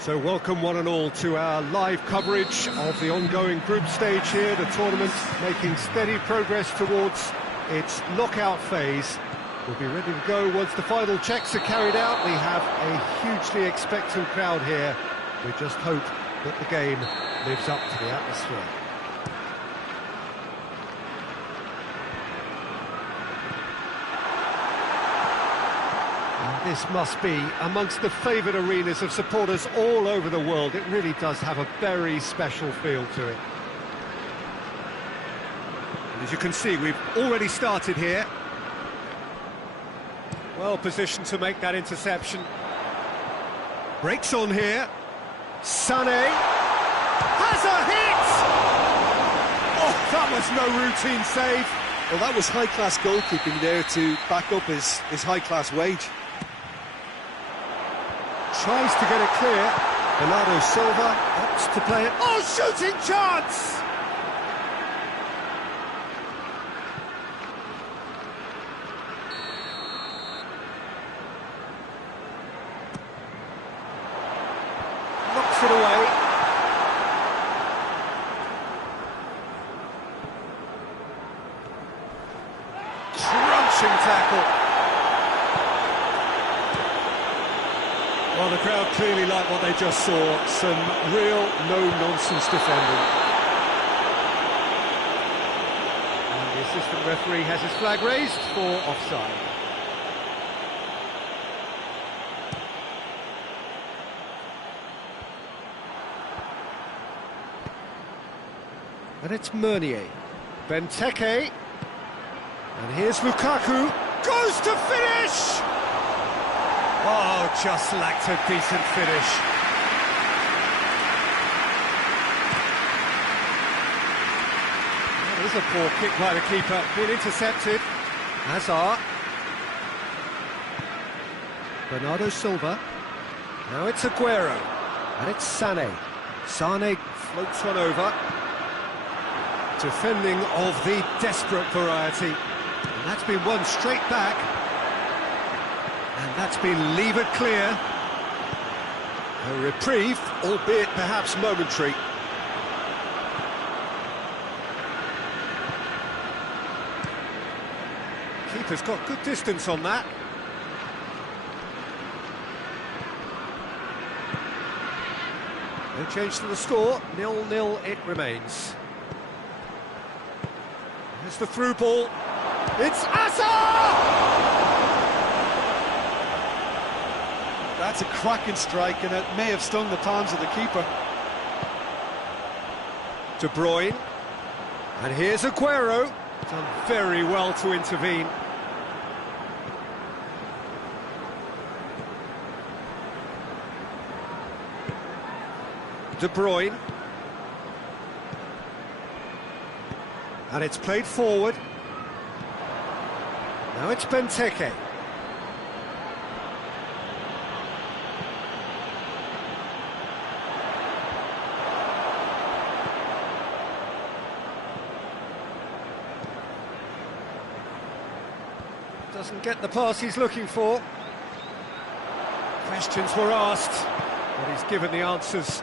So welcome one and all to our live coverage of the ongoing group stage here, the tournament making steady progress towards its knockout phase. We'll be ready to go once the final checks are carried out. We have a hugely expectant crowd here. We just hope that the game lives up to the atmosphere. This must be amongst the favoured arenas of supporters all over the world. It really does have a very special feel to it. And as you can see, we've already started here. Well positioned to make that interception. Breaks on here. Sané has a hit! Oh, that was no routine save. Well, that was high-class goalkeeping there to back up his high-class wage. Tries to get it clear. Bernardo Silva opts to play it. Oh, shooting chance! Knocks it away. Crunching tackle. Well, the crowd clearly like what they just saw. Some real no-nonsense defending. And the assistant referee has his flag raised for offside. And it's Meunier. Benteke. And here's Lukaku. Goes to finish! Oh, just lacked a decent finish. That is a poor kick by the keeper. Been intercepted. Hazard. Bernardo Silva. Now it's Aguero. And it's Sané. Sané floats one over. Defending of the desperate variety. And that's been won straight back. And that's been levered clear. A reprieve, albeit perhaps momentary. Keeper's got good distance on that. No change to the score, 0-0 it remains. There's the through ball. It's Hazard! That's a cracking strike, and it may have stung the palms of the keeper. De Bruyne. And here's Aguero. Done very well to intervene. De Bruyne. And it's played forward. Now it's Benteke. Doesn't get the pass he's looking for. Questions were asked, but he's given the answers.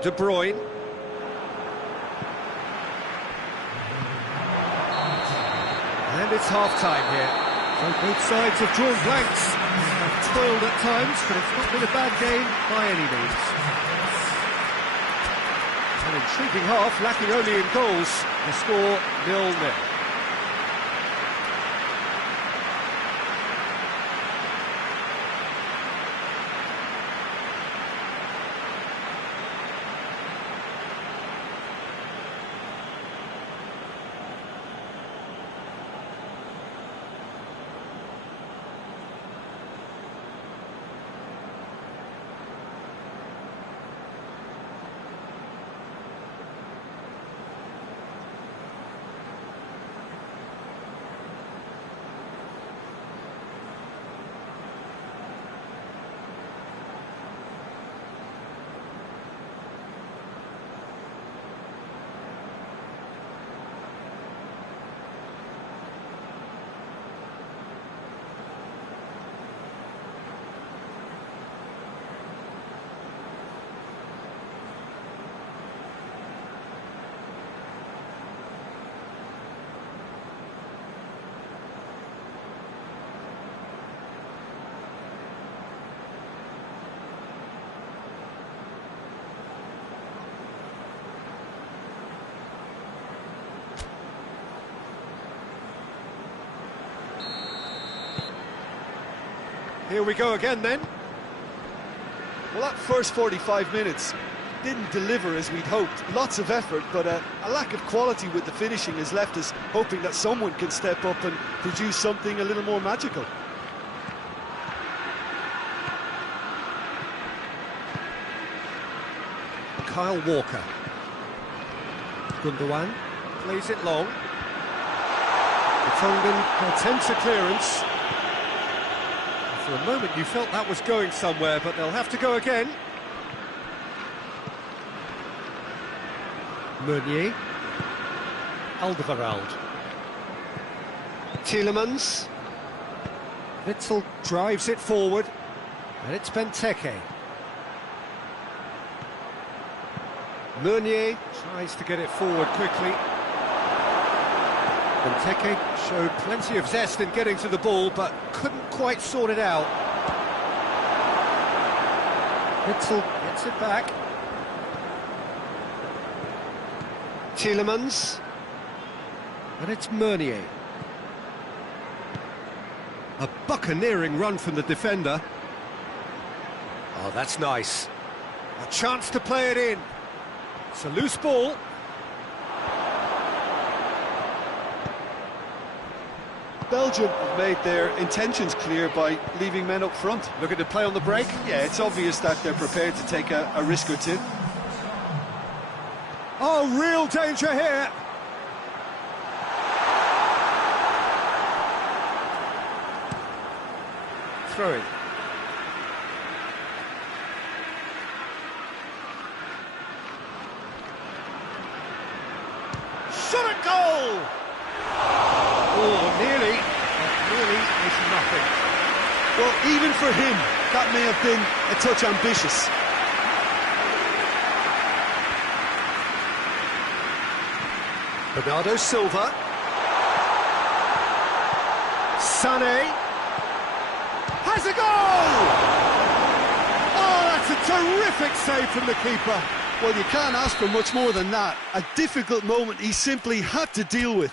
De Bruyne. And it's half-time here. So both sides have drawn blanks. Have toiled at times, but it's not been a bad game by any means. An intriguing half, lacking only in goals. The score 0-0. Here we go again then. Well, that first 45 minutes didn't deliver as we'd hoped. Lots of effort, but a lack of quality with the finishing has left us hoping that someone can step up and produce something a little more magical. Kyle Walker. Gundogan plays it long. Tongan attempts a clearance. For a moment you felt that was going somewhere, but they'll have to go again. Meunier. Alderweireld. Tielemans. Witsel drives it forward, and it's Benteke. Meunier tries to get it forward quickly. Benteke showed plenty of zest in getting to the ball, but couldn't quite sort it out. Witsel gets it back. Tielemans. And it's Meunier. A buccaneering run from the defender. Oh, that's nice. A chance to play it in. It's a loose ball. Belgium have made their intentions clear by leaving men up front. Looking to play on the break? Yeah, it's obvious that they're prepared to take a risk or two. Oh, real danger here. Throw in. Shot at goal! Oh, nearly. Nearly is nothing. Well, even for him, that may have been a touch ambitious. Bernardo Silva. Sané. Has a goal! Oh, that's a terrific save from the keeper. Well, you can't ask for much more than that. A difficult moment he simply had to deal with.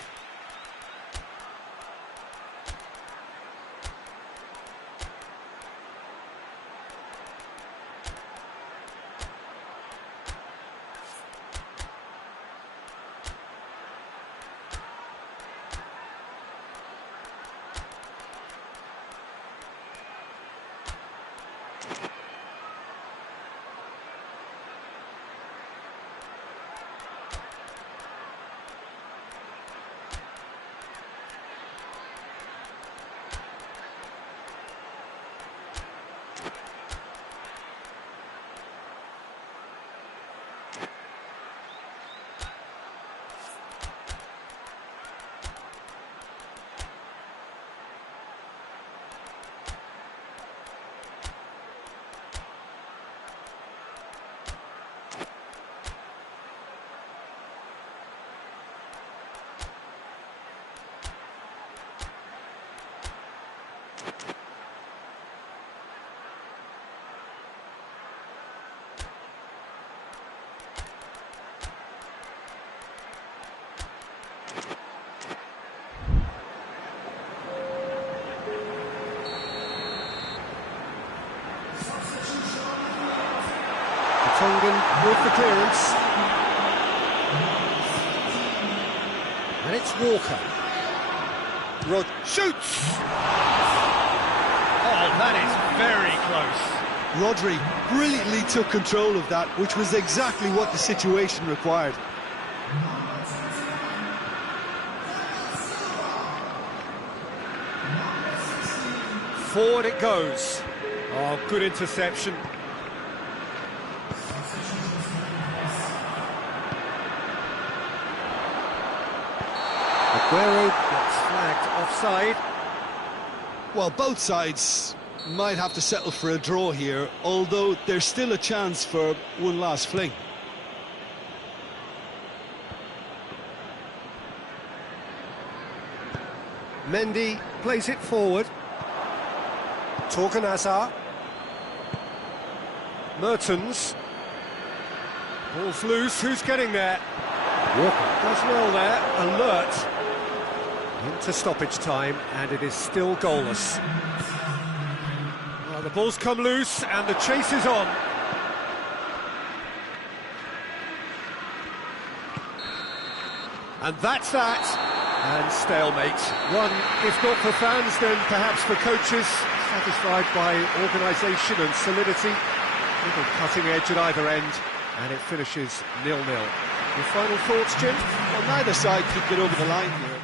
Tongan with the clearance. And it's Walker. Rod shoots! Oh, that is very close. Rodri brilliantly took control of that, which was exactly what the situation required. Forward it goes. Oh, good interception. Aguero gets flagged offside. Well, both sides might have to settle for a draw here, although there's still a chance for one last fling. Mendy plays it forward. Torgan Hazard. Mertens. Ball's loose, who's getting there? Walker does well there, alert. Into stoppage time, and it is still goalless. Well, the ball's come loose and the chase is on. And that's that. And stalemate. One, if not for fans, then perhaps for coaches, satisfied by organisation and solidity. Little cutting edge at either end, and it finishes 0-0. Your final thoughts, Jim? Well, neither side could get over the line here.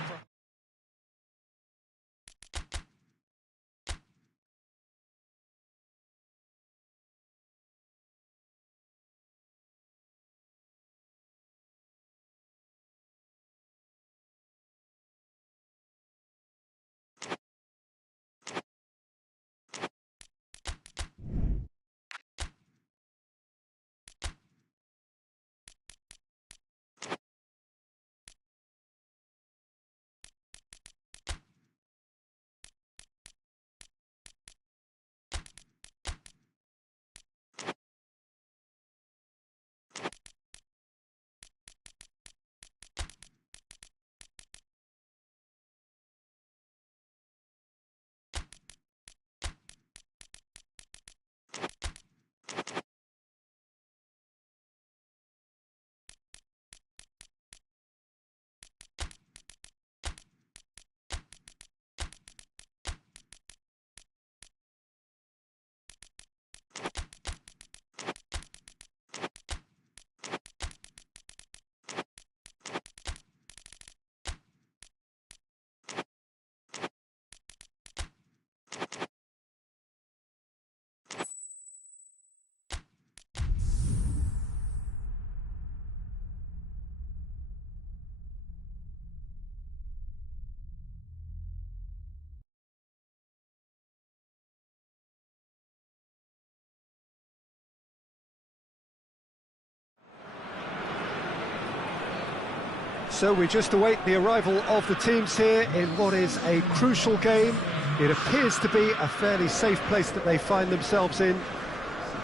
So we just await the arrival of the teams here in what is a crucial game. It appears to be a fairly safe place that they find themselves in.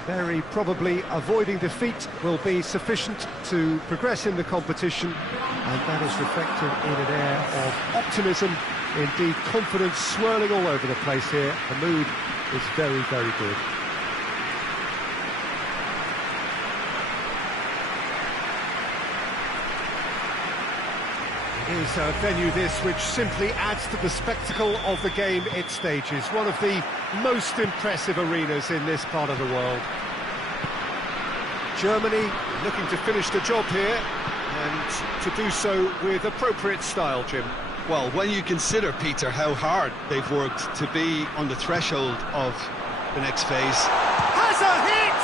Very probably avoiding defeat will be sufficient to progress in the competition, and that is reflected in an air of optimism, indeed confidence swirling all over the place here. The mood is very, very good. It is a venue this which simply adds to the spectacle of the game it stages. One of the most impressive arenas in this part of the world. Germany looking to finish the job here, and to do so with appropriate style, Jim. Well, when you consider, Peter, how hard they've worked to be on the threshold of the next phase. Has a hit!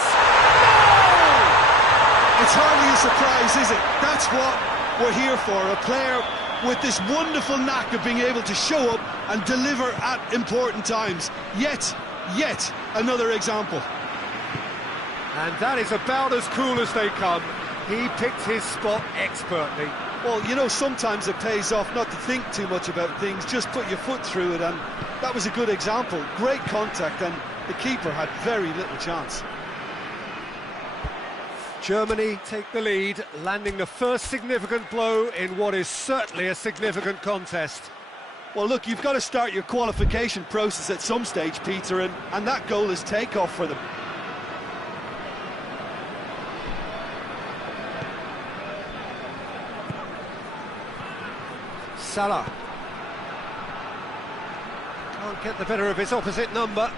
No! It's hardly a surprise, is it? That's what we're here for, a player with this wonderful knack of being able to show up and deliver at important times. Yet another example. And that is about as cool as they come. He picked his spot expertly. Well, you know, sometimes it pays off not to think too much about things, just put your foot through it, and that was a good example. Great contact, and the keeper had very little chance. Germany take the lead, landing the first significant blow in what is certainly a significant contest. Well, look, you've got to start your qualification process at some stage, Peter, and that goal is takeoff for them. Salah. Can't get the better of his opposite number.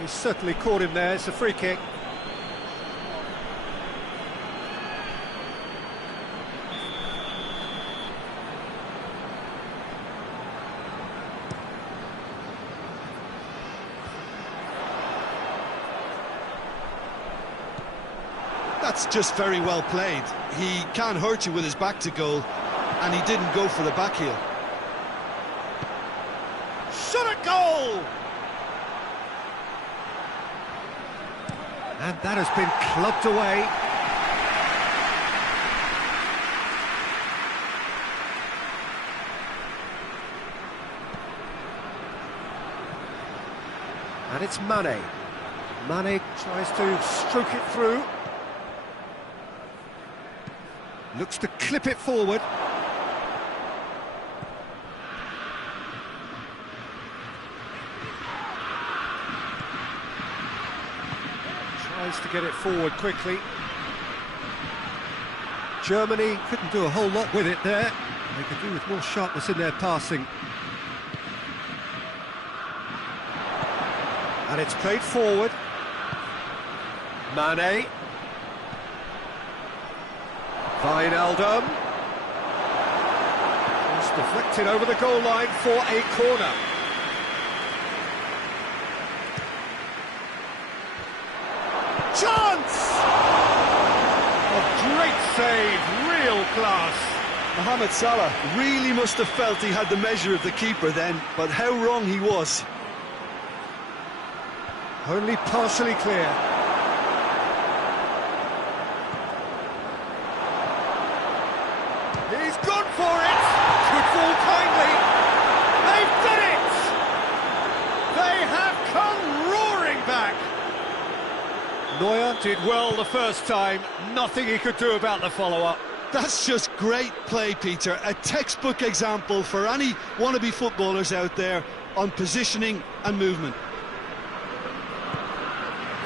He's certainly caught him there. It's a free kick. That's just very well played. He can't hurt you with his back to goal, and he didn't go for the back heel. Shot at goal! And that has been clubbed away. And it's Mane. Mane tries to stroke it through. Looks to clip it forward. Tries to get it forward quickly. Germany couldn't do a whole lot with it there. They could do with more sharpness in their passing. And it's played forward. Mane. Wijnaldum. It's deflected over the goal line for a corner. Chance! A great save, real class. Mohamed Salah really must have felt he had the measure of the keeper then, but how wrong he was. Only partially clear. He's gone for it! Could fall kindly. They've done it! They have come roaring back. Neuer did well the first time. Nothing he could do about the follow-up. That's just great play, Peter. A textbook example for any wannabe footballers out there on positioning and movement.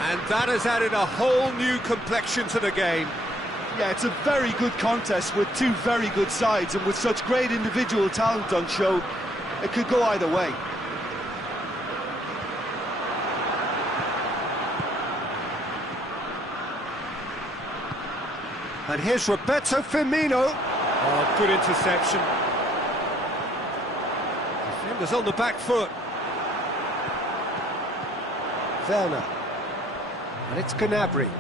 And that has added a whole new complexion to the game. Yeah, it's a very good contest with two very good sides, and with such great individual talent on show, it could go either way. And here's Roberto Firmino. Oh, good interception. Defenders on the back foot. Werner. And it's Gnabry.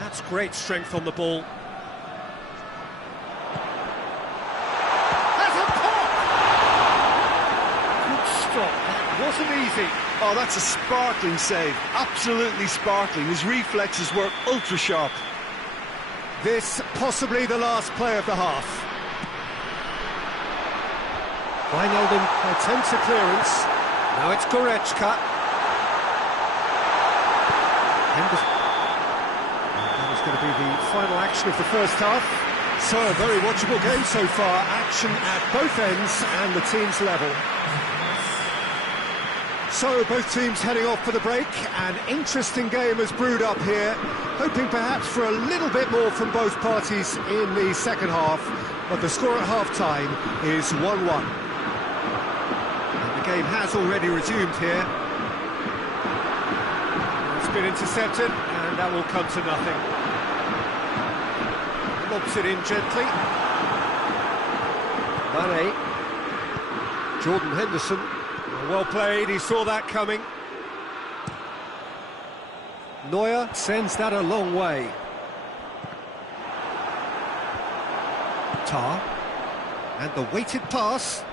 That's great strength on the ball. That's a pop! Good stop. That wasn't easy. Oh, that's a sparkling save. Absolutely sparkling. His reflexes were ultra sharp. This possibly the last play of the half. Wijnaldum attempts a clearance. Now it's Goretzka. Henderson. That is going to be the final action of the first half. So a very watchable game so far. Action at both ends and the teams level. So both teams heading off for the break. An interesting game has brewed up here, hoping perhaps for a little bit more from both parties in the second half, but the score at half-time is 1-1. And the game has already resumed here. It's been intercepted, and that will come to nothing. Lobs it in gently. Mane. Jordan Henderson. Well played, he saw that coming. Neuer sends that a long way. Tar. And the weighted pass.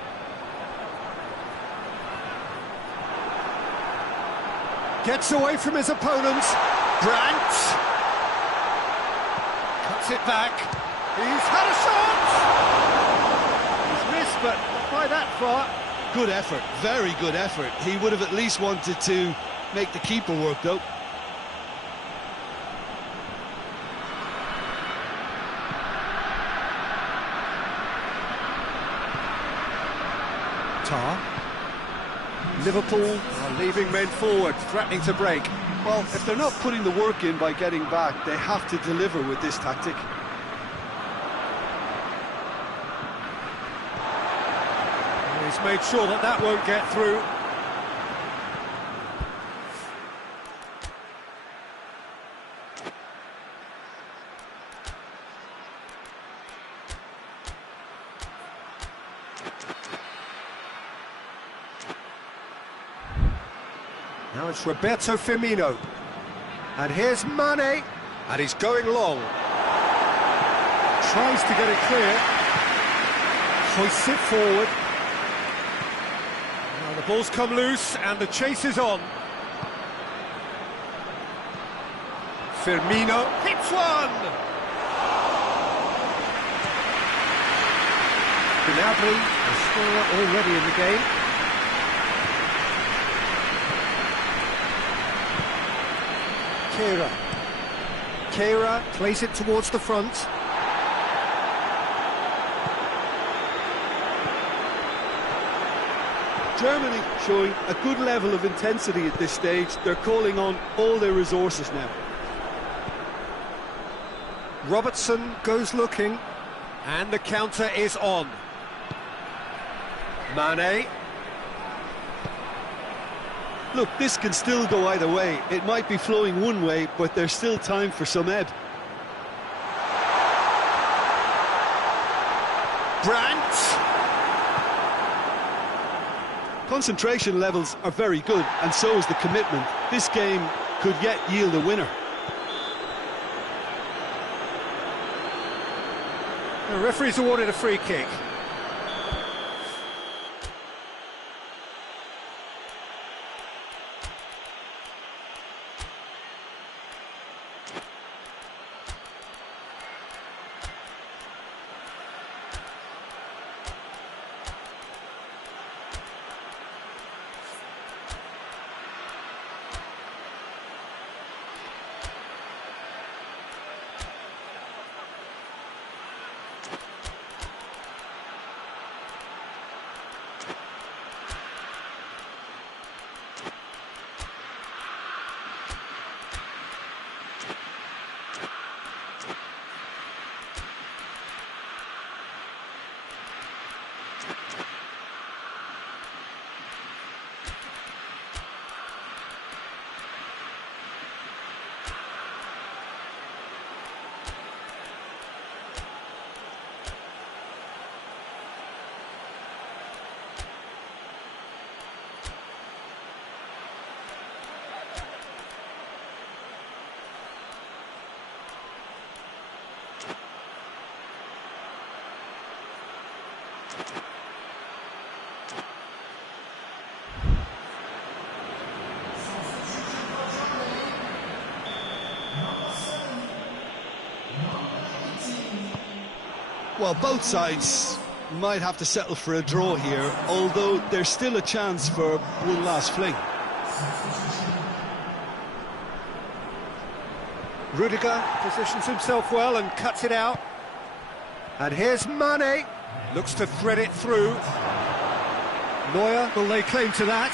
Gets away from his opponent. Brandt. Cuts it back. He's had a shot! He's missed, but not by that far. Good effort, very good effort. He would have at least wanted to make the keeper work, though. Tar. Liverpool are leaving men forward, threatening to break. Well, if they're not putting the work in by getting back, they have to deliver with this tactic. He's made sure that that won't get through. Now it's Roberto Firmino. And here's Mane. And he's going long. Tries to get it clear. Hoists it forward. Now the ball's come loose and the chase is on. Firmino hits one! Gnabry, the scorer already in the game. Keira plays it towards the front. Germany showing a good level of intensity at this stage. They're calling on all their resources now. Robertson goes looking. And the counter is on. Mane. Look, this can still go either way. It might be flowing one way, but there's still time for some ebb. Brandt. Concentration levels are very good, and so is the commitment. This game could yet yield a winner. The referee's awarded a free kick. Well, both sides might have to settle for a draw here, although there's still a chance for one last fling. Rudiger positions himself well and cuts it out. And here's Mane. Looks to thread it through. Neuer will lay claim to that.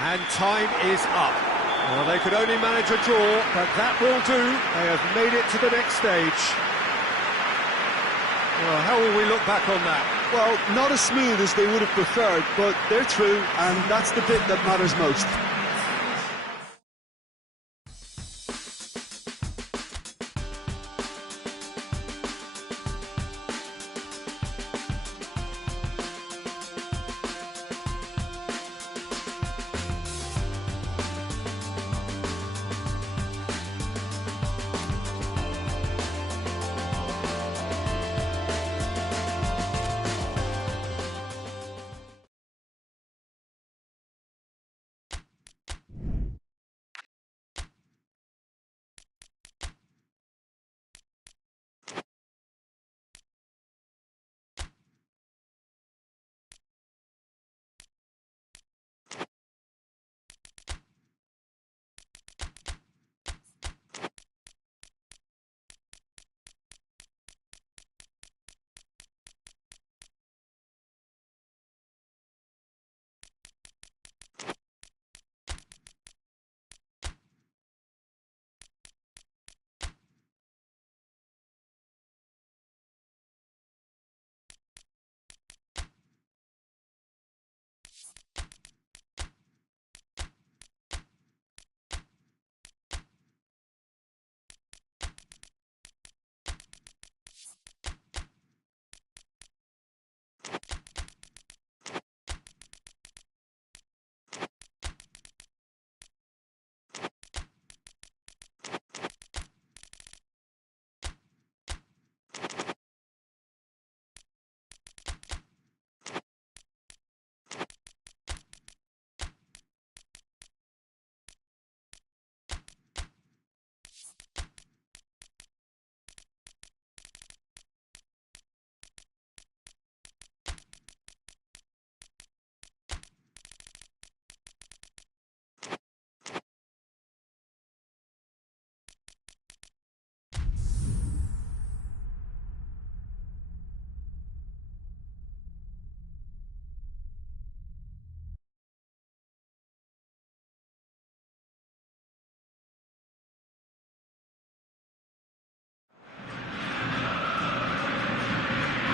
And time is up. Well, they could only manage a draw, but that will do. They have made it to the next stage. Well, how will we look back on that? Well, not as smooth as they would have preferred, but they're through, and that's the bit that matters most.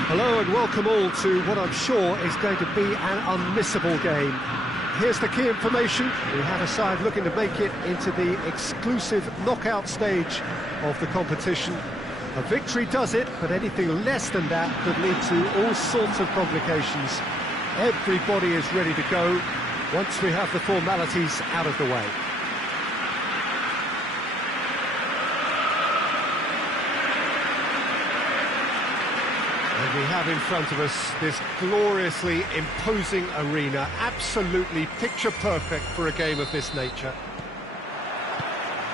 Hello and welcome all to what I'm sure is going to be an unmissable game. Here's the key information. We have a side looking to make it into the exclusive knockout stage of the competition. A victory does it, but anything less than that could lead to all sorts of complications. Everybody is ready to go once we have the formalities out of the way. And we have in front of us this gloriously imposing arena, absolutely picture perfect for a game of this nature.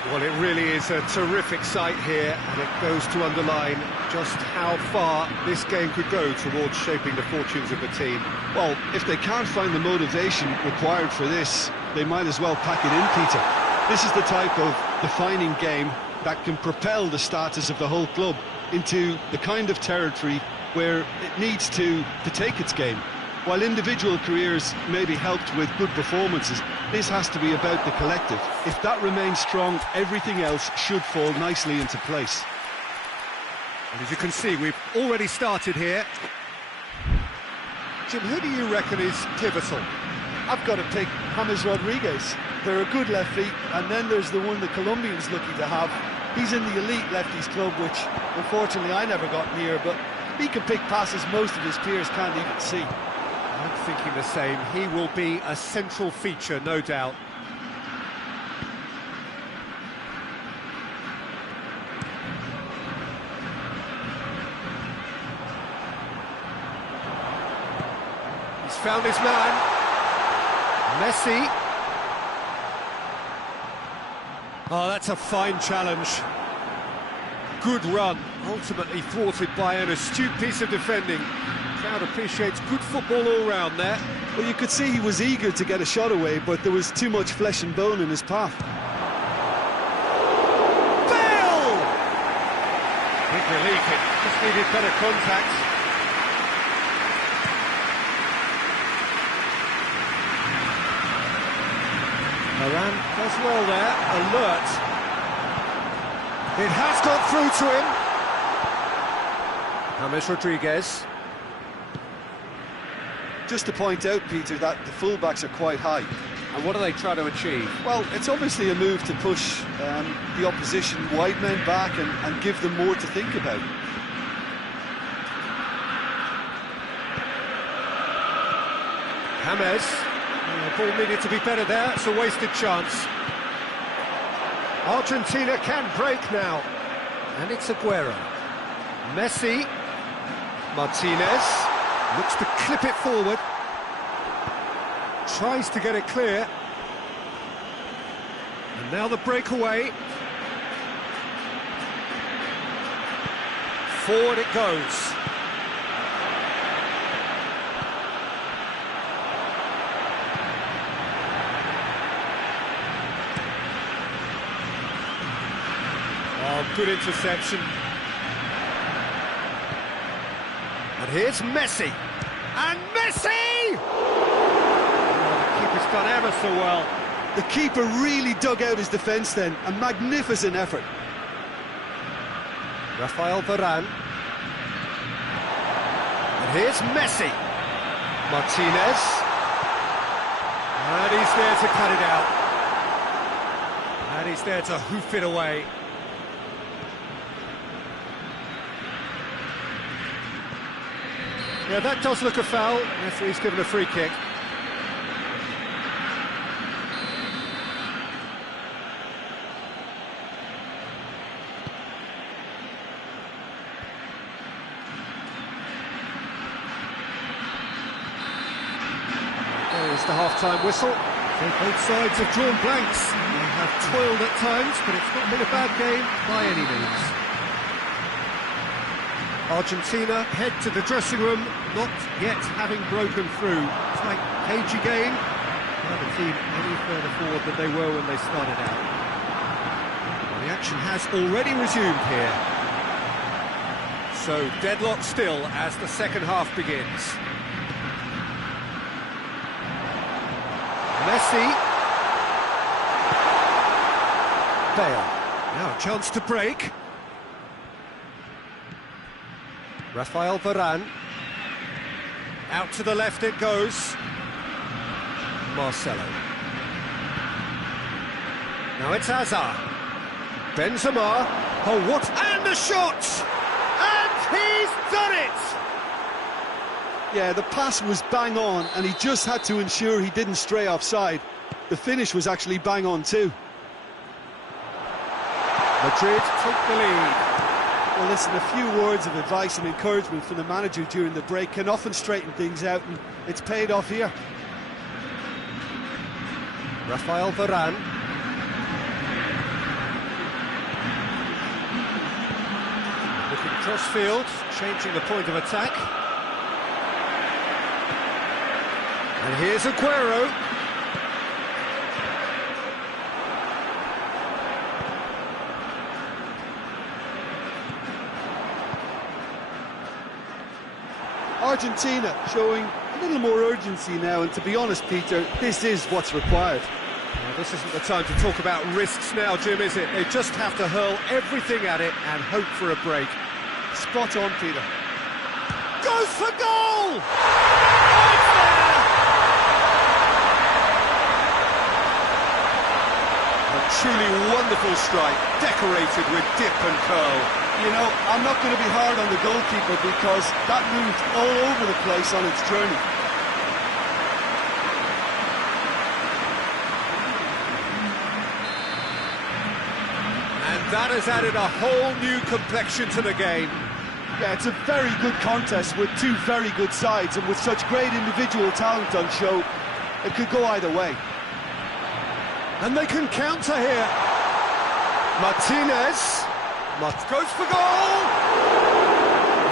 Well, it really is a terrific sight here, and it goes to underline just how far this game could go towards shaping the fortunes of the team. Well, if they can't find the motivation required for this, they might as well pack it in, Peter. This is the type of defining game that can propel the status of the whole club into the kind of territory where it needs to take its game. While individual careers may be helped with good performances, this has to be about the collective. If that remains strong, everything else should fall nicely into place. And as you can see, we've already started here. Jim, who do you reckon is pivotal? I've got to pick James Rodriguez. They're a good left feet, and then there's the one the Colombian's lucky to have. He's in the elite lefties club, which unfortunately I never got near, but he can pick passes most of his peers can't even see. I'm thinking the same. He will be a central feature, no doubt. He's found his man. Messi. Oh, that's a fine challenge. Good run, ultimately thwarted by an astute piece of defending. Crowd appreciates good football all round there. Well, you could see he was eager to get a shot away, but there was too much flesh and bone in his path. Bale! Big relief, it just needed better contact. Moran does well there, alert. It has got through to him. James Rodriguez. Just to point out, Peter, that the fullbacks are quite high. And what are they trying to achieve? Well, it's obviously a move to push the opposition wide men back and give them more to think about. James. The ball needed to be better there. It's a wasted chance. Argentina can break now. And it's Aguero. Messi. Martinez. Looks to clip it forward. Tries to get it clear. And now the breakaway. Forward it goes. Oh, good interception. And here's Messi. And Messi! Oh, the keeper's done ever so well. The keeper really dug out his defence then. A magnificent effort. Rafael Varane. And here's Messi. Martinez. And he's there to cut it out. And he's there to hoof it away. Yeah, that does look a foul. Referee's given a free kick. There's the half-time whistle. So both sides have drawn blanks. They have toiled at times, but it's not been a bad game by any means. Argentina head to the dressing room, not yet having broken through. Tight, cagey game. Haven't seen any further forward than they were when they started out. Well, the action has already resumed here. So deadlock still as the second half begins. Messi. Bale. Now a chance to break. Rafael Varane. Out to the left it goes. Marcelo. Now it's Hazard. Benzema. Oh, what? And the shot! And he's done it! Yeah, the pass was bang on, and he just had to ensure he didn't stray offside. The finish was actually bang on too. Madrid take the lead. Well, listen, a few words of advice and encouragement from the manager during the break can often straighten things out, and it's paid off here. Rafael Varane. Looking cross-field, changing the point of attack. And here's Aguero. Argentina showing a little more urgency now, and to be honest, Peter, this is what's required. Well, this isn't the time to talk about risks now, Jim, is it? They just have to hurl everything at it and hope for a break. Spot on, Peter. Goes for goal! Right there! A truly wonderful strike, decorated with dip and curl. You know, I'm not going to be hard on the goalkeeper because that moved all over the place on its journey. And that has added a whole new complexion to the game. Yeah, it's a very good contest with two very good sides, and with such great individual talent on show, it could go either way. And they can counter here. Martinez. Goes for goal!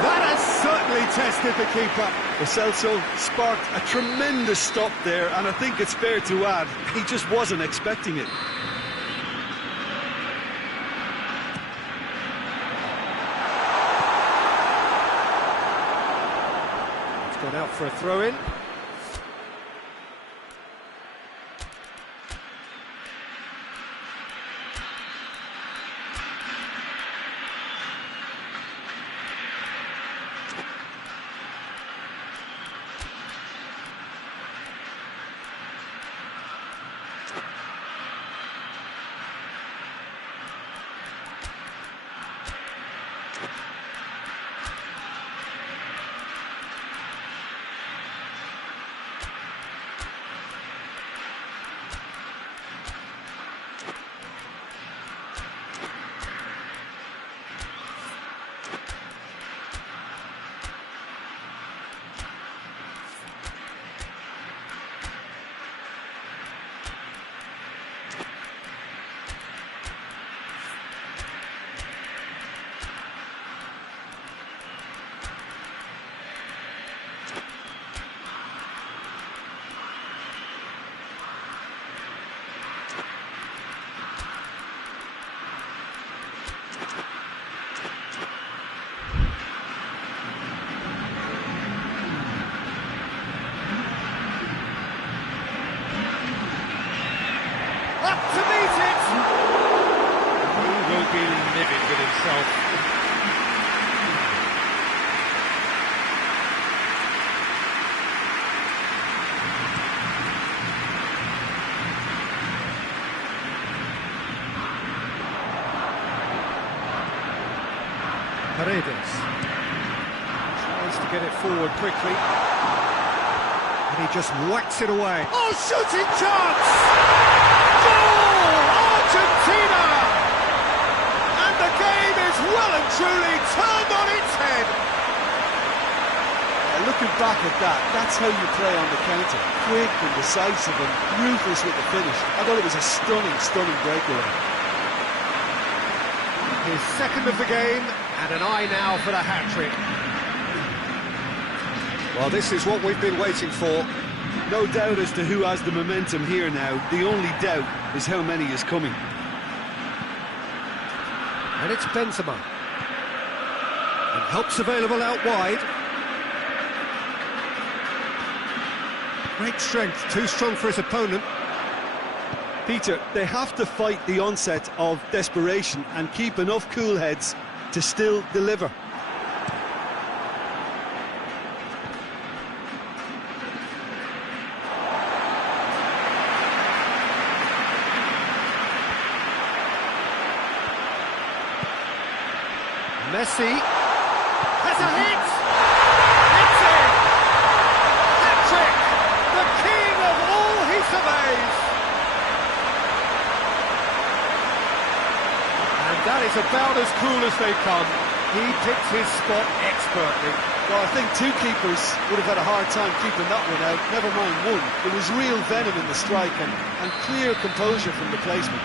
That has certainly tested the keeper. Lo Celso sparked a tremendous stop there, and I think it's fair to add, he just wasn't expecting it. It's gone out for a throw-in. himself. Paredes tries to get it forward quickly, and he just whacks it away. Oh, shooting chance! Goal! Argentina! And the game is well and truly turned on its head. Looking back at that, that's how you play on the counter. Quick and decisive and ruthless with the finish. I thought it was a stunning, stunning breakaway. His second of the game, and an eye now for the hat-trick. Well, this is what we've been waiting for. No doubt as to who has the momentum here now. The only doubt is how many is coming. And it's Benzema. And help's available out wide. Great strength, too strong for his opponent. Peter, they have to fight the onset of desperation and keep enough cool heads to still deliver. Messi has a hit! It's in! Hat-trick! The king of all he surveys! And that is about as cool as they come. He picked his spot expertly. Well, I think two keepers would have had a hard time keeping that one out, never mind one. There was real venom in the strike and clear composure from the placement.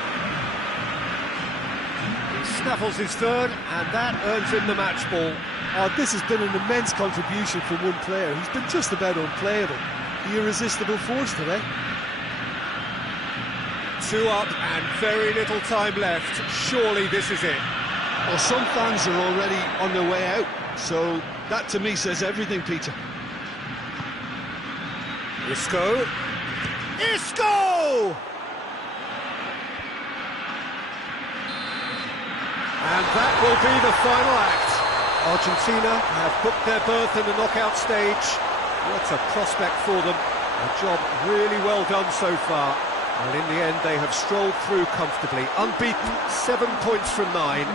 He snaffles his third, and that earns him the match ball. Oh, this has been an immense contribution from one player. He's been just about unplayable. The irresistible force today. 2 up and very little time left. Surely this is it. Well, some fans are already on their way out, so that to me says everything, Peter. Isco! Isco! And that will be the final act. Argentina have booked their berth in the knockout stage. What a prospect for them. A job really well done so far. And in the end, they have strolled through comfortably. Unbeaten, 7 points from 9.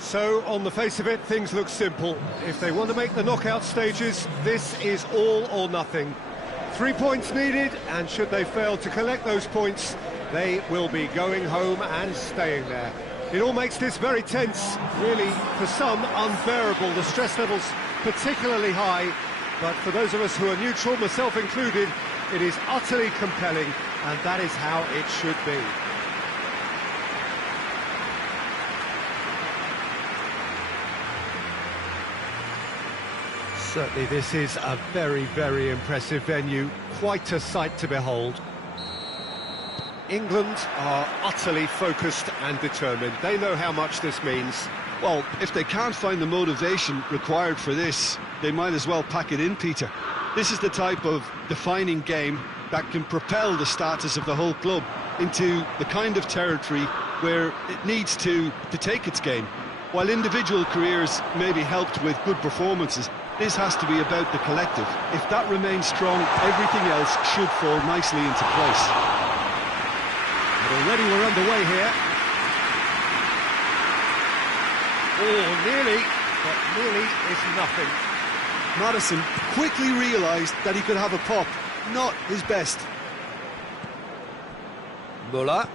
So, on the face of it, things look simple. If they want to make the knockout stages, this is all or nothing. 3 points needed, and should they fail to collect those points, they will be going home and staying there. It all makes this very tense, really, for some, unbearable. The stress levels particularly high, but for those of us who are neutral, myself included, it is utterly compelling, and that is how it should be. Certainly this is a very, very impressive venue, quite a sight to behold. England are utterly focused and determined. They know how much this means. Well, if they can't find the motivation required for this, they might as well pack it in, Peter. This is the type of defining game that can propel the status of the whole club into the kind of territory where it needs to take its game. While individual careers may be helped with good performances, this has to be about the collective. If that remains strong, everything else should fall nicely into place. And already we're underway here. Oh, nearly, but nearly is nothing. Maddison quickly realised that he could have a pop. Not his best. Muller.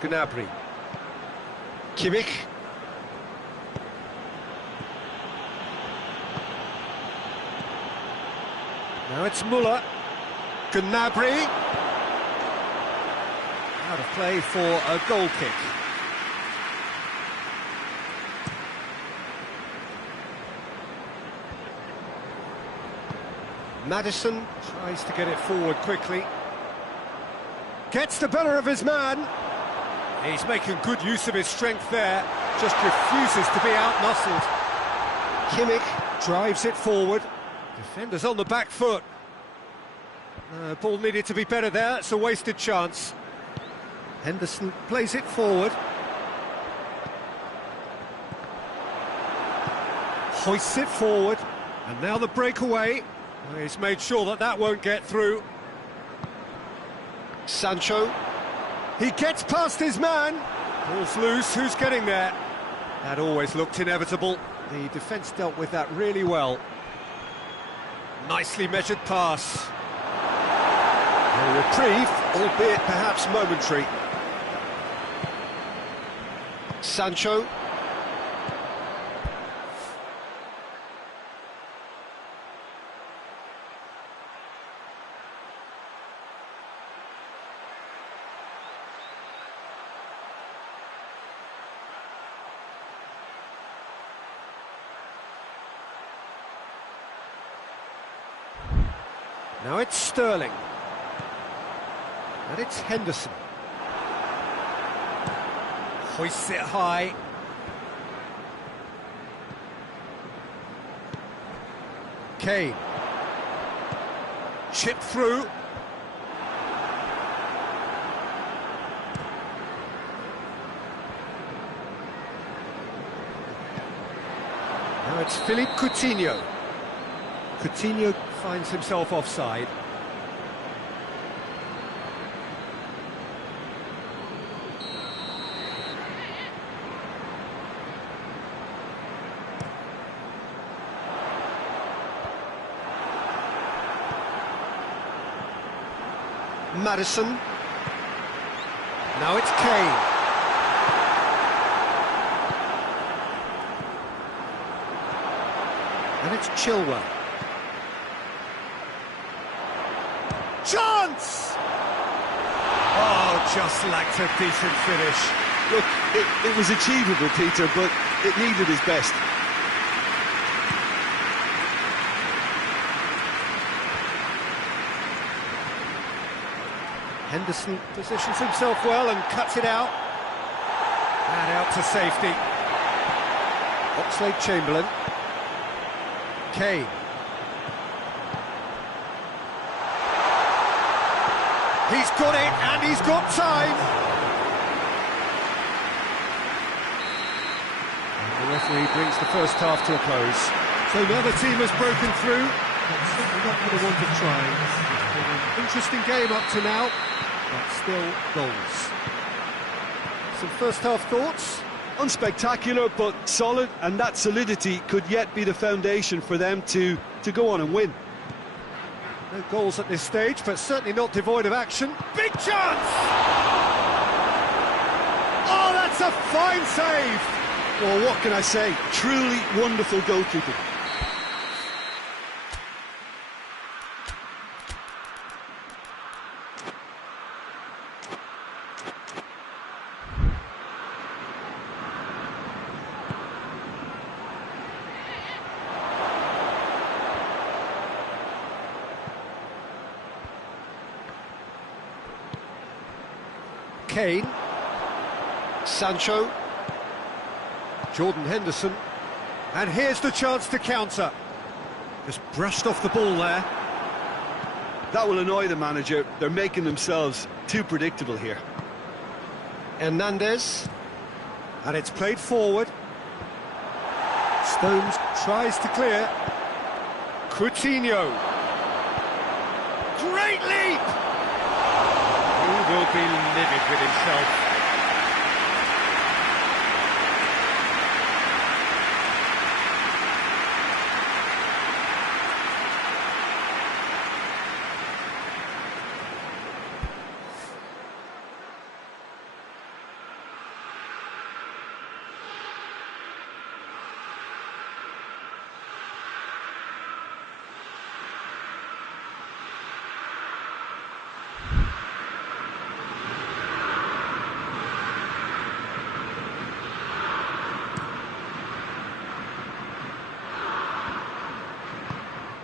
Gnabry. Kimmich. Now it's Muller. Gnabry. Out of play for a goal kick. Maddison tries to get it forward quickly. Gets the better of his man. He's making good use of his strength there. Just refuses to be out-muscled. Kimmich drives it forward. Defenders on the back foot. Ball needed to be better there. It's a wasted chance. Henderson plays it forward. Hoists it forward. And now the breakaway. He's made sure that that won't get through. Sancho. He gets past his man. Ball's loose. Who's getting there? That always looked inevitable. The defence dealt with that really well. Nicely measured pass. A reprieve, albeit perhaps momentary. Sancho. Now it's Sterling. And it's Henderson. Hoists it high. Kane. Chip through. Now it's Philippe Coutinho. Coutinho finds himself offside. Maddison. Now it's Kane. And it's Chilwell. Chance! Oh, just lacked a decent finish. Look, it was achievable, Peter, but it needed his best. Henderson positions himself well and cuts it out. And out to safety. Oxlade-Chamberlain. Kane. He's got it, and he's got time. And the referee brings the first half to a close. So now the team has broken through. That's certainly not going to want to try. It's been an interesting game up to now, but still goals. Some first half thoughts? Unspectacular, but solid, and that solidity could yet be the foundation for them to go on and win. No goals at this stage, but certainly not devoid of action. Big chance! Oh, that's a fine save! Well, what can I say? Truly wonderful goalkeeping. Kane, Sancho, Jordan Henderson, and here's the chance to counter. Just brushed off the ball there. That will annoy the manager. They're making themselves too predictable here. Hernandez, and it's played forward. Stones tries to clear. Coutinho. Great leap! will be livid with himself.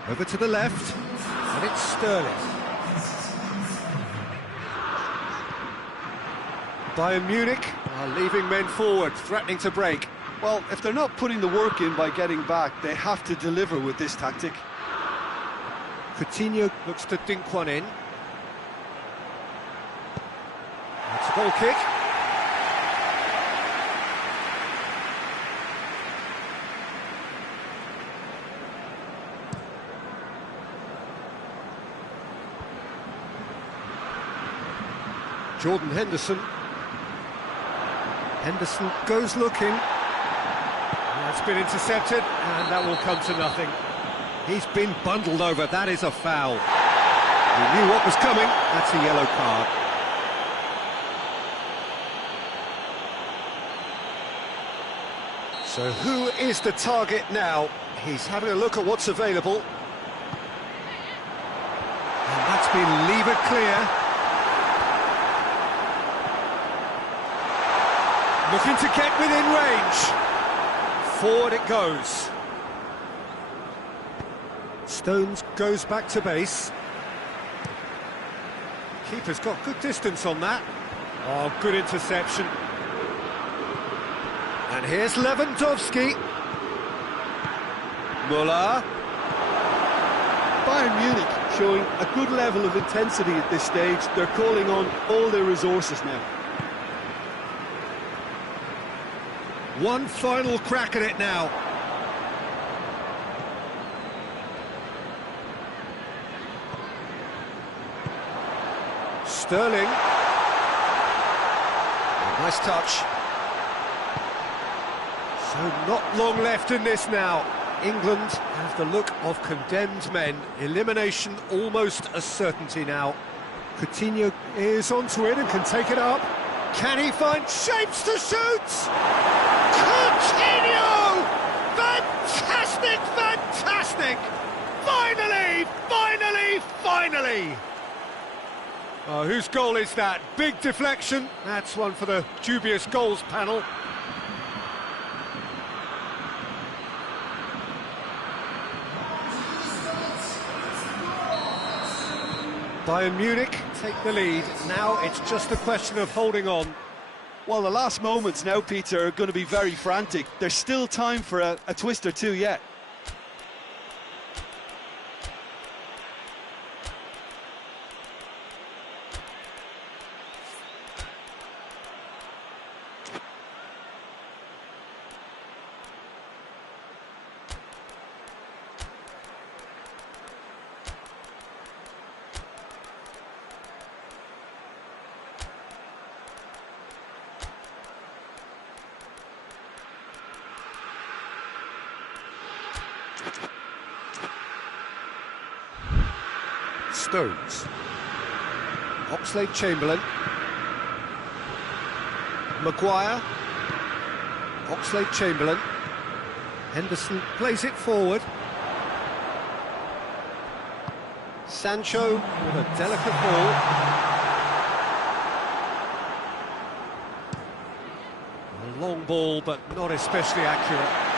Over to the left, and it's Sterling. Bayern Munich are leaving men forward, threatening to break. Well, if they're not putting the work in by getting back, they have to deliver with this tactic. Coutinho looks to dink one in. It's a goal kick. Jordan Henderson. Henderson goes looking. That's been intercepted, and that will come to nothing. He's been bundled over, that is a foul. He knew what was coming, that's a yellow card. So who is the target now? He's having a look at what's available. And that's been levered clear. Looking to get within range. Forward it goes. Stones goes back to base. Keeper's got good distance on that. Oh, good interception. And here's Lewandowski. Muller. Bayern Munich showing a good level of intensity at this stage. They're calling on all their resources now. One final crack at it now. Sterling. Nice touch. So not long left in this now. England have the look of condemned men. Elimination almost a certainty now. Coutinho is onto it and can take it up. Can he find shapes to shoot? Coutinho! Fantastic, fantastic! Finally, finally, finally! Oh, whose goal is that? Big deflection. That's one for the dubious goals panel. Bayern Munich take the lead. Now it's just a question of holding on. Well, the last moments now, Peter, are going to be very frantic. There's still time for a twist or two yet. Stones. Oxlade-Chamberlain. Maguire. Oxlade-Chamberlain. Henderson plays it forward. Sancho with a delicate ball. A long ball, but not especially accurate.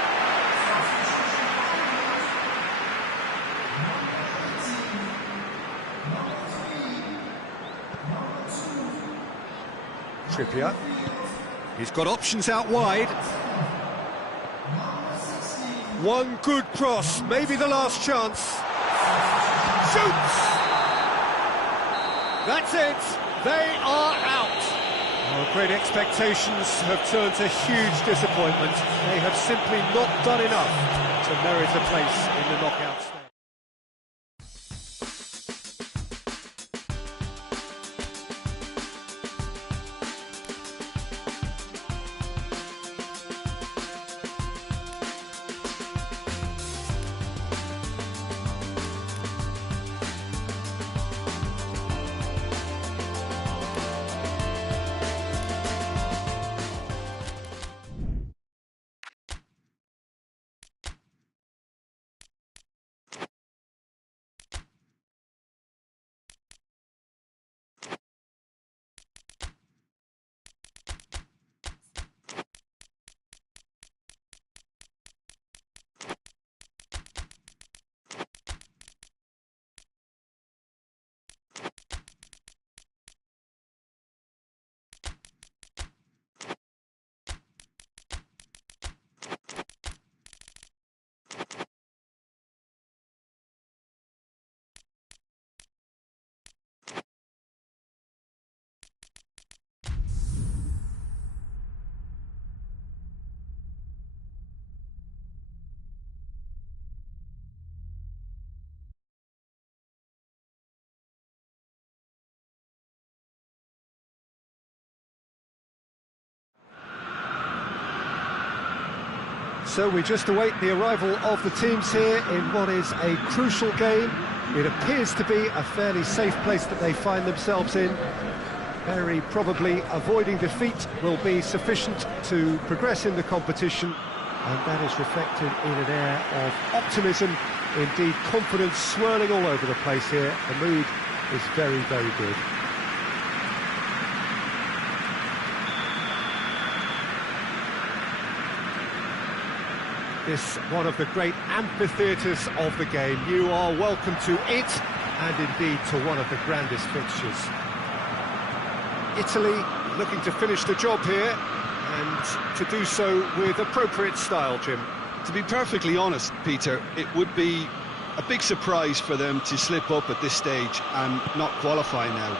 Trippier. He's got options out wide. One good cross, maybe the last chance. Shoots! That's it, they are out. Oh, great expectations have turned to huge disappointment. They have simply not done enough to merit a place in the knockout stage. So we just await the arrival of the teams here in what is a crucial game. It appears to be a fairly safe place that they find themselves in. Very probably avoiding defeat will be sufficient to progress in the competition, and that is reflected in an air of optimism, indeed confidence swirling all over the place here. The mood is very, very good. This one of the great amphitheatres of the game. You are welcome to it, and indeed to one of the grandest fixtures. Italy looking to finish the job here, and to do so with appropriate style, Jim. To be perfectly honest, Peter, it would be a big surprise for them to slip up at this stage and not qualify now.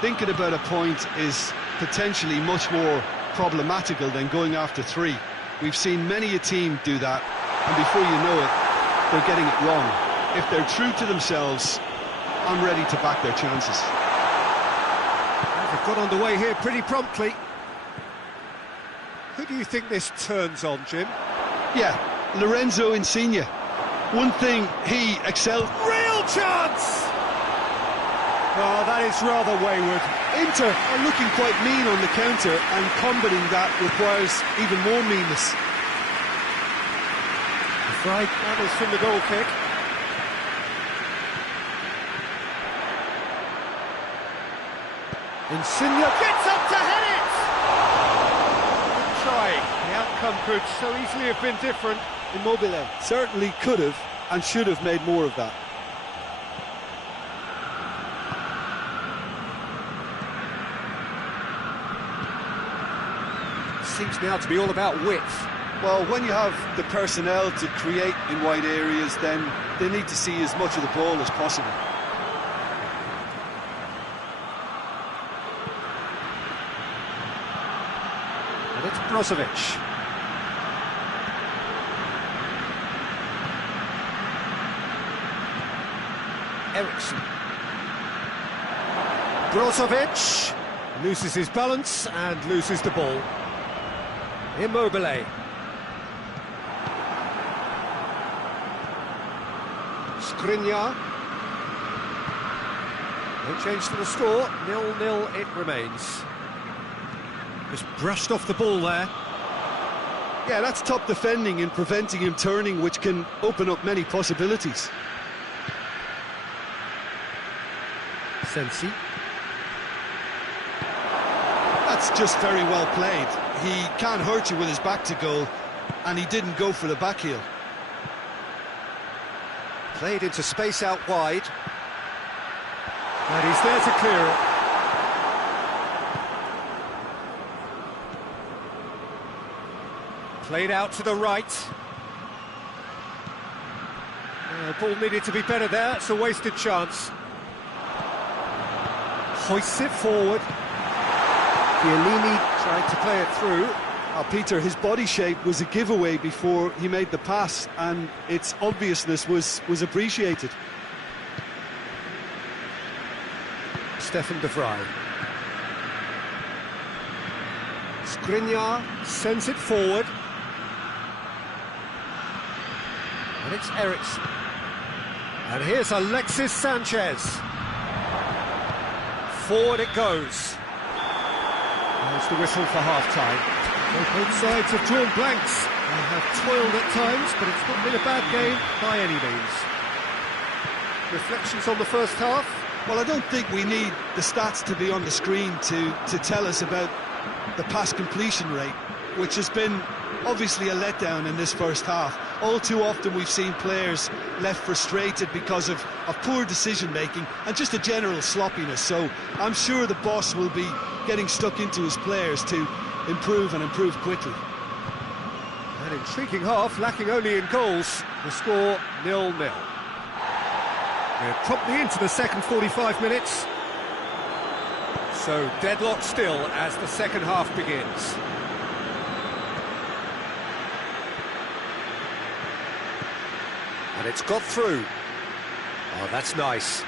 Thinking about a point is potentially much more problematical than going after 3. We've seen many a team do that, and before you know it, they're getting it wrong. If they're true to themselves, I'm ready to back their chances. They've got underway here pretty promptly. Who do you think this turns on, Jim? Yeah, Lorenzo Insigne. One thing he excelled... Real chance! Oh, that is rather wayward. Inter are looking quite mean on the counter, and combating that requires even more meanness. Right, that is from the goal kick. Insigne gets up to head it! Good try. The outcome could so easily have been different. Immobile certainly could have and should have made more of that. Seems now to be all about width. Well, when you have the personnel to create in wide areas, then they need to see as much of the ball as possible. And it's Brozovic. Eriksson. Brozovic loses his balance and loses the ball. Immobile. Skriniar. No change to the score, 0-0 it remains. Just brushed off the ball there. Yeah, that's top defending and preventing him turning, which can open up many possibilities. Sensi. That's just very well played. He can't hurt you with his back to goal, and he didn't go for the back heel. Played into space out wide. And he's there to clear it. Played out to the right. Ball needed to be better there, it's a wasted chance. Hoists it forward. Chiellini tried to play it through. Peter, his body shape was a giveaway before he made the pass, and its obviousness was appreciated. Stefan de Vrij. Skriniar sends it forward. And it's Eriksson. And here's Alexis Sanchez. Forward it goes. There's the whistle for half-time. Both sides have drawn blanks. They have toiled at times, but it's not been a bad game by any means. Reflections on the first half? Well, I don't think we need the stats to be on the screen to tell us about the pass completion rate, which has been obviously a letdown in this first half. All too often we've seen players left frustrated because of poor decision-making and just a general sloppiness. So I'm sure the boss will be getting stuck into his players to improve and improve quickly. An intriguing half, lacking only in goals. The score 0-0. We're promptly into the second 45 minutes. So deadlock still as the second half begins. And it's got through. Oh, that's nice.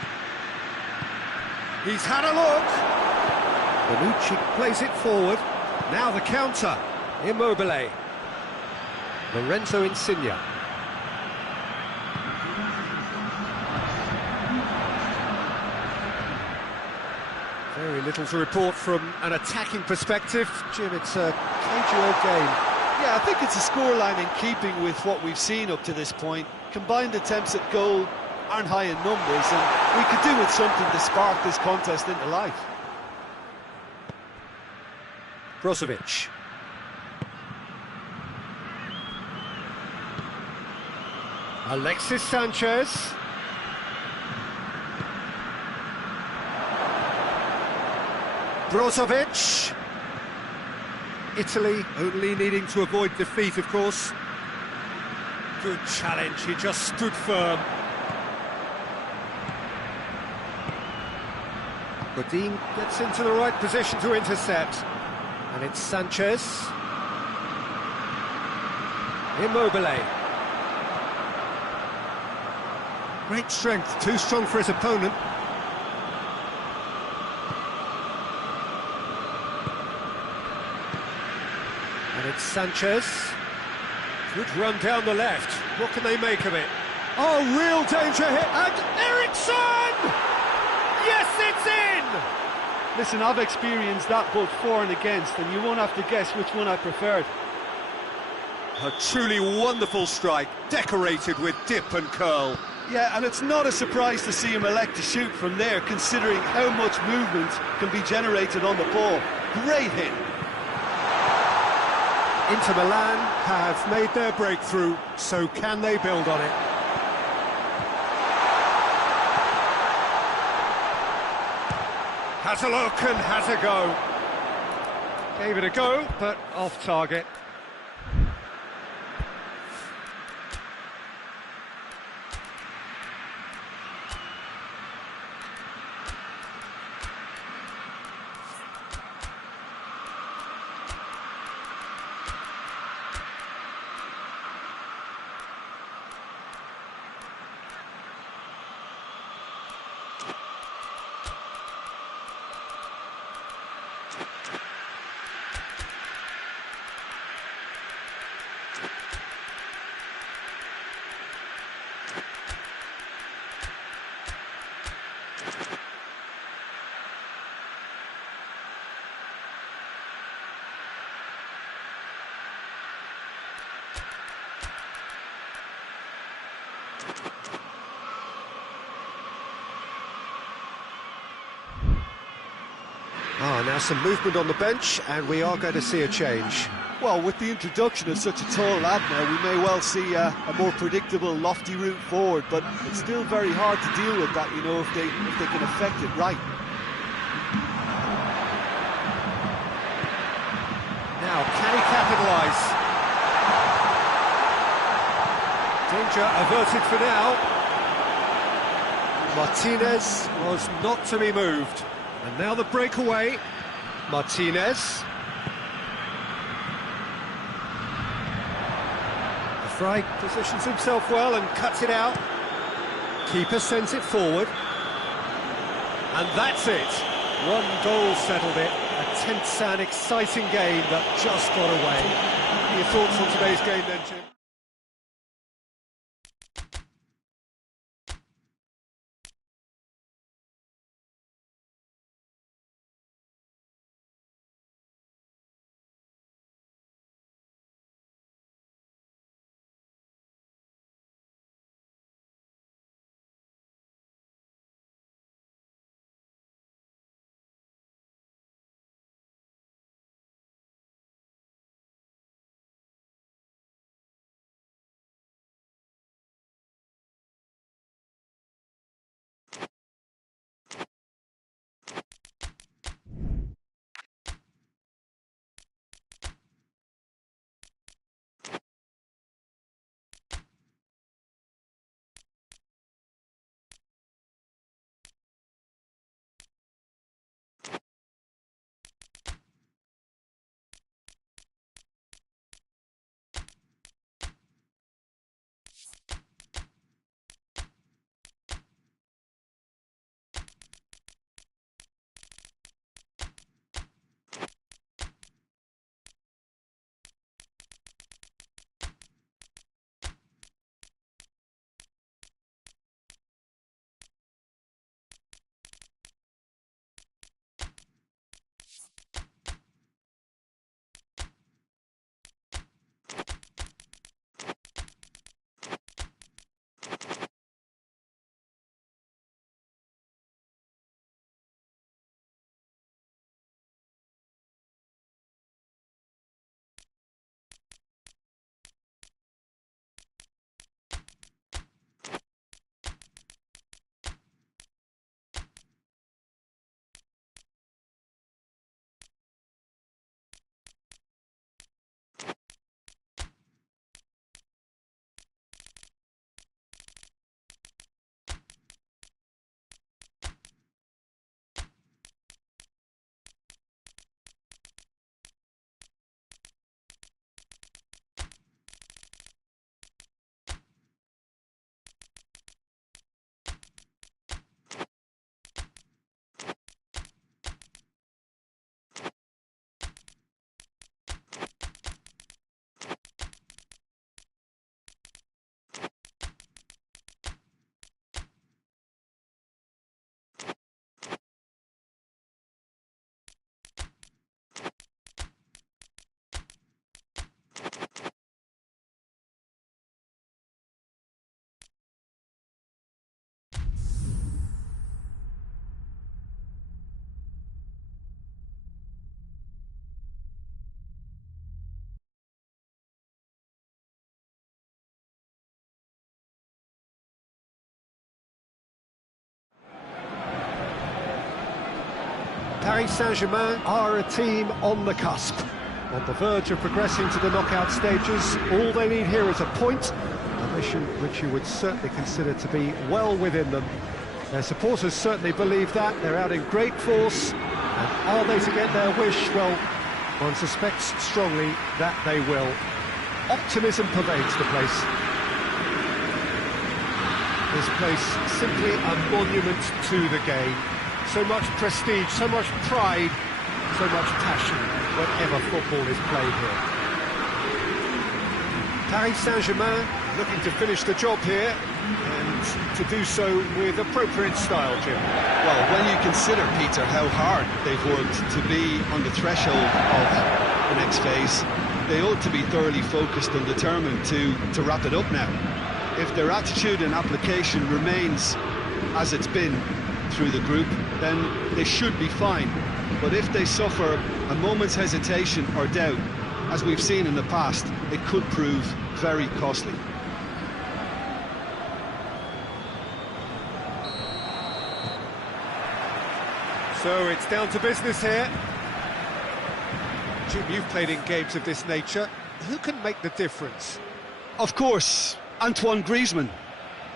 He's had a look. Bonucci plays it forward. Now the counter. Immobile. Lorenzo Insigne. Very little to report from an attacking perspective. Jim, it's a cagey old game. Yeah, I think it's a scoreline in keeping with what we've seen up to this point. Combined attempts at goal aren't high in numbers, and we could do with something to spark this contest into life. Brozovic. Alexis Sanchez. Brozovic. Italy only needing to avoid defeat, of course. Good challenge, he just stood firm. Godin gets into the right position to intercept. And it's Sanchez. Immobile. Great strength, too strong for his opponent. And it's Sanchez. Good run down the left. What can they make of it? Oh, real danger here. And Eriksson! Yes, it's in! Listen, I've experienced that both for and against, and you won't have to guess which one I preferred. A truly wonderful strike, decorated with dip and curl. Yeah, and it's not a surprise to see him elect to shoot from there, considering how much movement can be generated on the ball. Great hit. Inter Milan have made their breakthrough, so can they build on it? Has a look and has a go. Gave it a go, but off target. Now some movement on the bench, and we are going to see a change. Well, with the introduction of such a tall lad now, we may well see a more predictable, lofty route forward, but it's still very hard to deal with that, you know, if they can affect it right. Now, can he capitalise? Danger averted for now. Martinez was not to be moved. And now the breakaway. Martinez. De Vrij positions himself well and cuts it out. Keeper sends it forward. And that's it. One goal settled it. A tense and exciting game that just got away. What are your thoughts on today's game then, Jim? Paris Saint-Germain are a team on the cusp, on the verge of progressing to the knockout stages. All they need here is a point, a mission which you would certainly consider to be well within them. Their supporters certainly believe that. They're out in great force, and are they to get their wish? Well, one suspects strongly that they will. Optimism pervades the place. This place simply a monument to the game. So much prestige, so much pride, so much passion whenever football is played here. Paris Saint-Germain looking to finish the job here, and to do so with appropriate style, Jim. Well, when you consider, Peter, how hard they've worked to be on the threshold of the next phase, they ought to be thoroughly focused and determined to wrap it up now. If their attitude and application remains as it's been through the group, then they should be fine. But if they suffer a moment's hesitation or doubt, as we've seen in the past, it could prove very costly. So it's down to business here. Jim, you've played in games of this nature. Who can make the difference? Of course, Antoine Griezmann.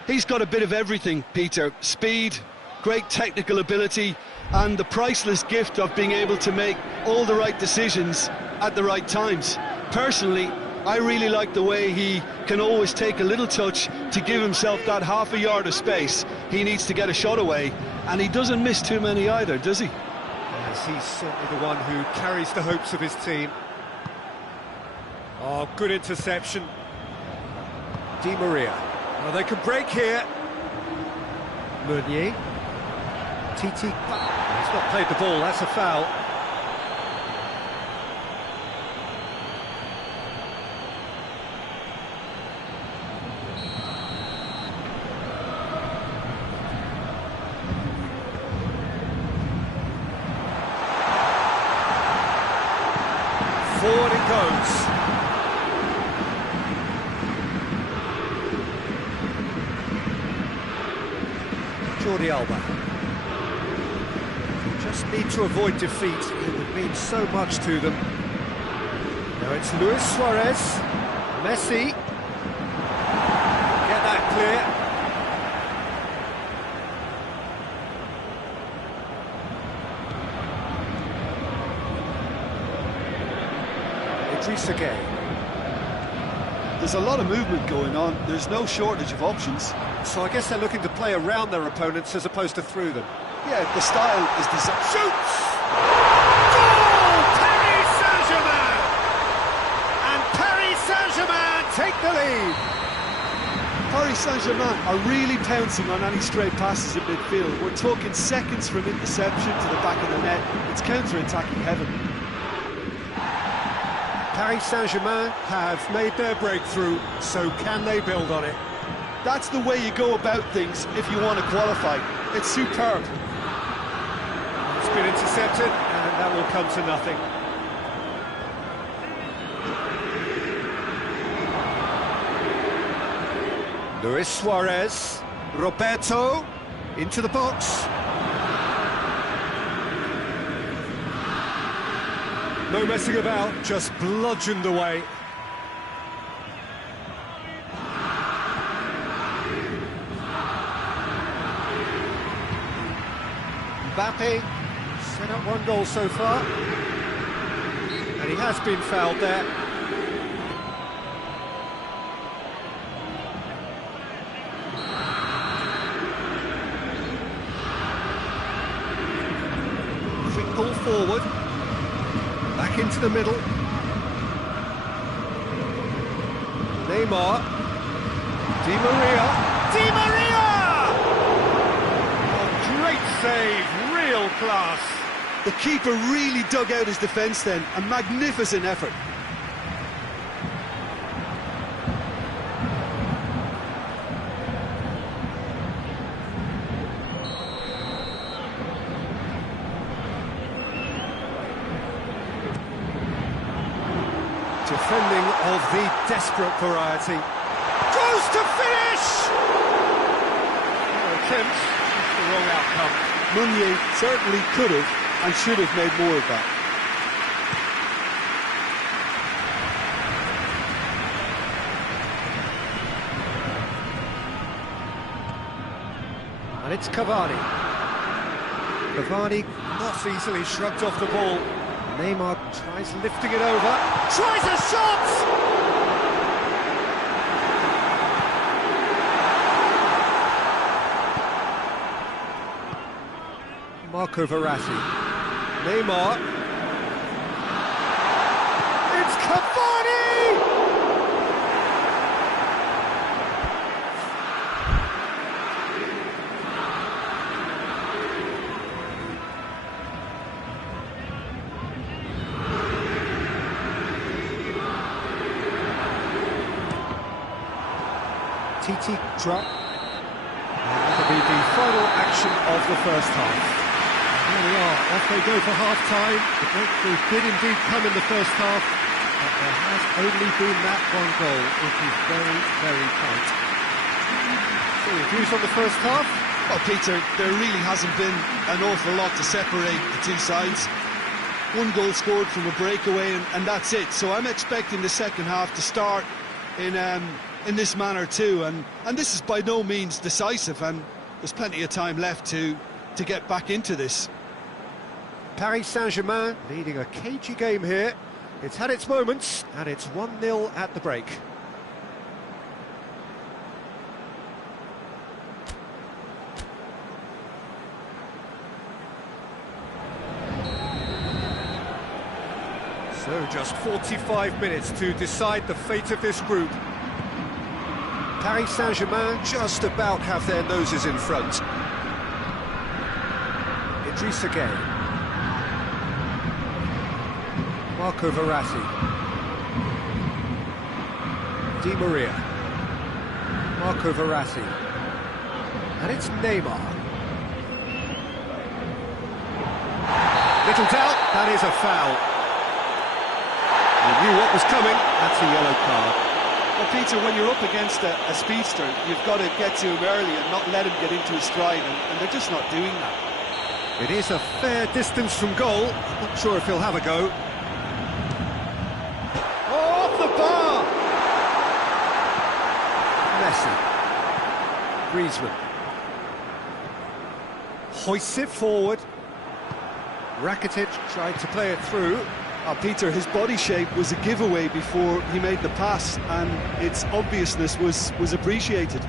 He's got a bit of everything, Peter. Speed, great technical ability, and the priceless gift of being able to make all the right decisions at the right times. Personally, I really like the way he can always take a little touch to give himself that half a yard of space he needs to get a shot away, and he doesn't miss too many either, does he? Yes, he's certainly the one who carries the hopes of his team. Oh, good interception. Di Maria. Well, they can break here. Meunier. Titi. He's not played the ball, that's a foul. Forward it goes. Jordi Alba. Just need to avoid defeat. It would mean so much to them. Now it's Luis Suarez. Messi. Get that clear. Idrissa Gueye. There's a lot of movement going on. There's no shortage of options. So I guess they're looking to play around their opponents as opposed to through them. Yeah, the style is designed. Shoots! Goal! Paris Saint-Germain! And Paris Saint-Germain take the lead. Paris Saint-Germain are really pouncing on any stray passes in midfield. We're talking seconds from interception to the back of the net. It's counter-attacking heaven. Paris Saint-Germain have made their breakthrough, so can they build on it? That's the way you go about things if you want to qualify. It's superb. It's been intercepted, and that will come to nothing. Luis Suarez, Roberto, into the box. No messing about, just bludgeoned away. Mbappe set up one goal so far, and he has been fouled there. Quick ball forward, back into the middle. Neymar, Di Maria, Di Maria! Oh, great save. Real class. The keeper really dug out his defence then. A magnificent effort. Defending of the desperate variety. Goes to finish! Attempt, just the wrong outcome. Meunier certainly could have and should have made more of that. And it's Cavani. Cavani not easily shrugged off the ball. Neymar tries lifting it over. Tries a shot! Marco Verratti. Neymar. It's Cavani! Titi drop. That'll be the final action of the first half. And here we are, off they go for half-time. The breakthrough did indeed come in the first half, but there has only been that one goal. It is very, very tight. So your views on the first half? Well, Peter, there really hasn't been an awful lot to separate the two sides. One goal scored from a breakaway, and that's it. So I'm expecting the second half to start in this manner too, and this is by no means decisive, and there's plenty of time left to get back into this. Paris Saint-Germain leading a cagey game here. It's had its moments, and it's 1-0 at the break. So just 45 minutes to decide the fate of this group. Paris Saint-Germain just about have their noses in front. Idrissa Gueye. Marco Verratti. Di Maria. Marco Verratti. And it's Neymar. Little doubt, that is a foul. You knew what was coming, that's a yellow card. Well, Peter, when you're up against a speedster, you've got to get to him early and not let him get into his stride, and they're just not doing that. It is a fair distance from goal. I'm not sure if he'll have a go. Oh, off the bar! Messi. Griezmann. Hoists it forward. Rakitic tried to play it through. Peter, his body shape was a giveaway before he made the pass, and its obviousness was appreciated.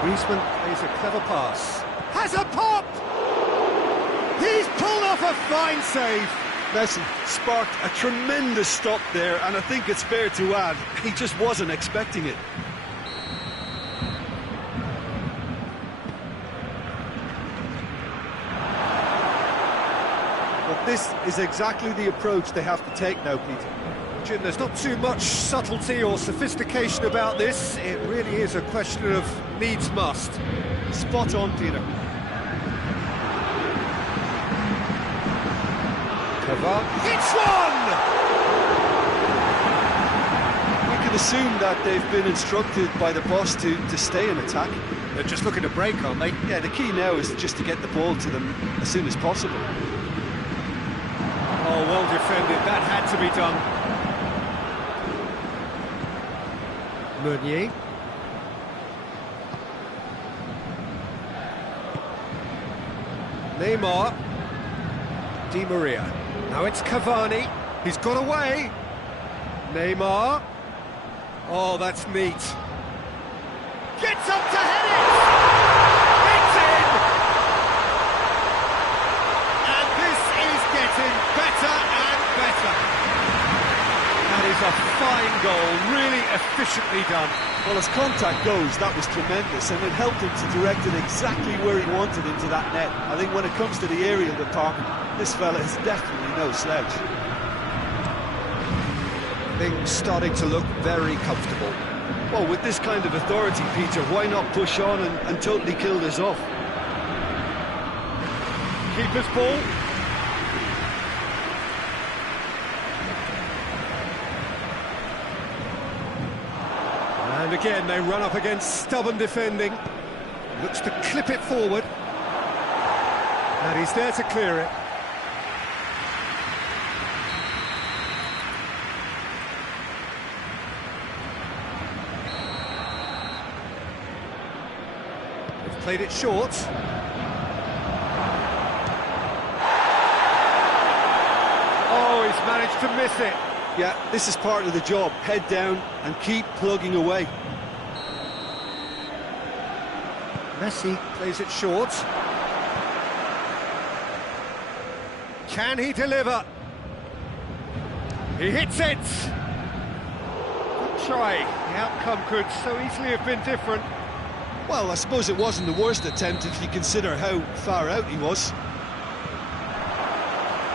Griezmann plays a clever pass. Has a pop! He's pulled off a fine save. Messi sparked a tremendous stop there, and I think it's fair to add, he just wasn't expecting it. But this is exactly the approach they have to take now, Peter. Jim, there's not too much subtlety or sophistication about this. It really is a question of needs must. Spot on, Peter. Cavani hits one! We can assume that they've been instructed by the boss to stay in attack. They're just looking to break, aren't they? Yeah, the key now is just to get the ball to them as soon as possible. Oh, well defended. That had to be done. Meunier. Neymar. Di Maria. Now it's Cavani. He's got away. Neymar. Oh, that's neat. Gets up to head it! It's in! And this is getting better and better. That is a fine goal, really efficiently done. Well, as contact goes, that was tremendous, and it helped him to direct it exactly where he wanted into that net. I think when it comes to the aerial department, this fella is definitely no slouch. Things starting to look very comfortable. Well, with this kind of authority, Peter, why not push on and totally kill this off? goalkeeper's ball. And again, they run up against stubborn defending. Looks to clip it forward. And he's there to clear it. They've played it short. Oh, he's managed to miss it. Yeah, this is part of the job. Head down and keep plugging away. Messi plays it short. Can he deliver? He hits it! Good try. The outcome could so easily have been different. Well, I suppose it wasn't the worst attempt if you consider how far out he was.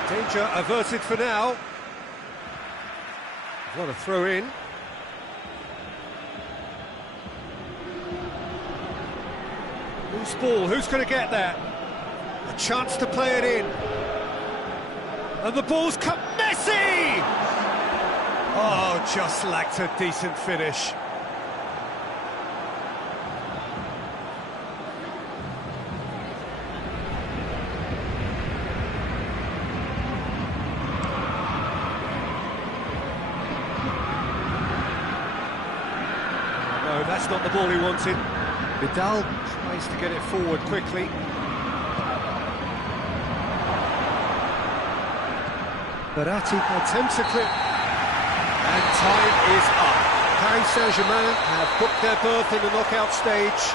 Danger averted for now. What a throw in. Loose ball, who's going to get that? A chance to play it in. And the ball's come. Messi! Oh, just lacked a decent finish. No, that's not the ball he wanted. Vidal tries to get it forward quickly. Verratti attempts a clip. And time is up. Paris Saint-Germain have booked their berth in the knockout stage.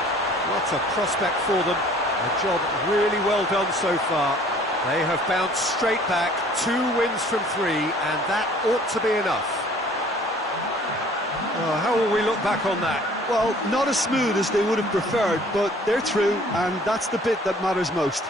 What a prospect for them. A job really well done so far. They have bounced straight back, 2 wins from 3, and that ought to be enough. Well, how will we look back on that? Well, not as smooth as they would have preferred, but they're through, and that's the bit that matters most.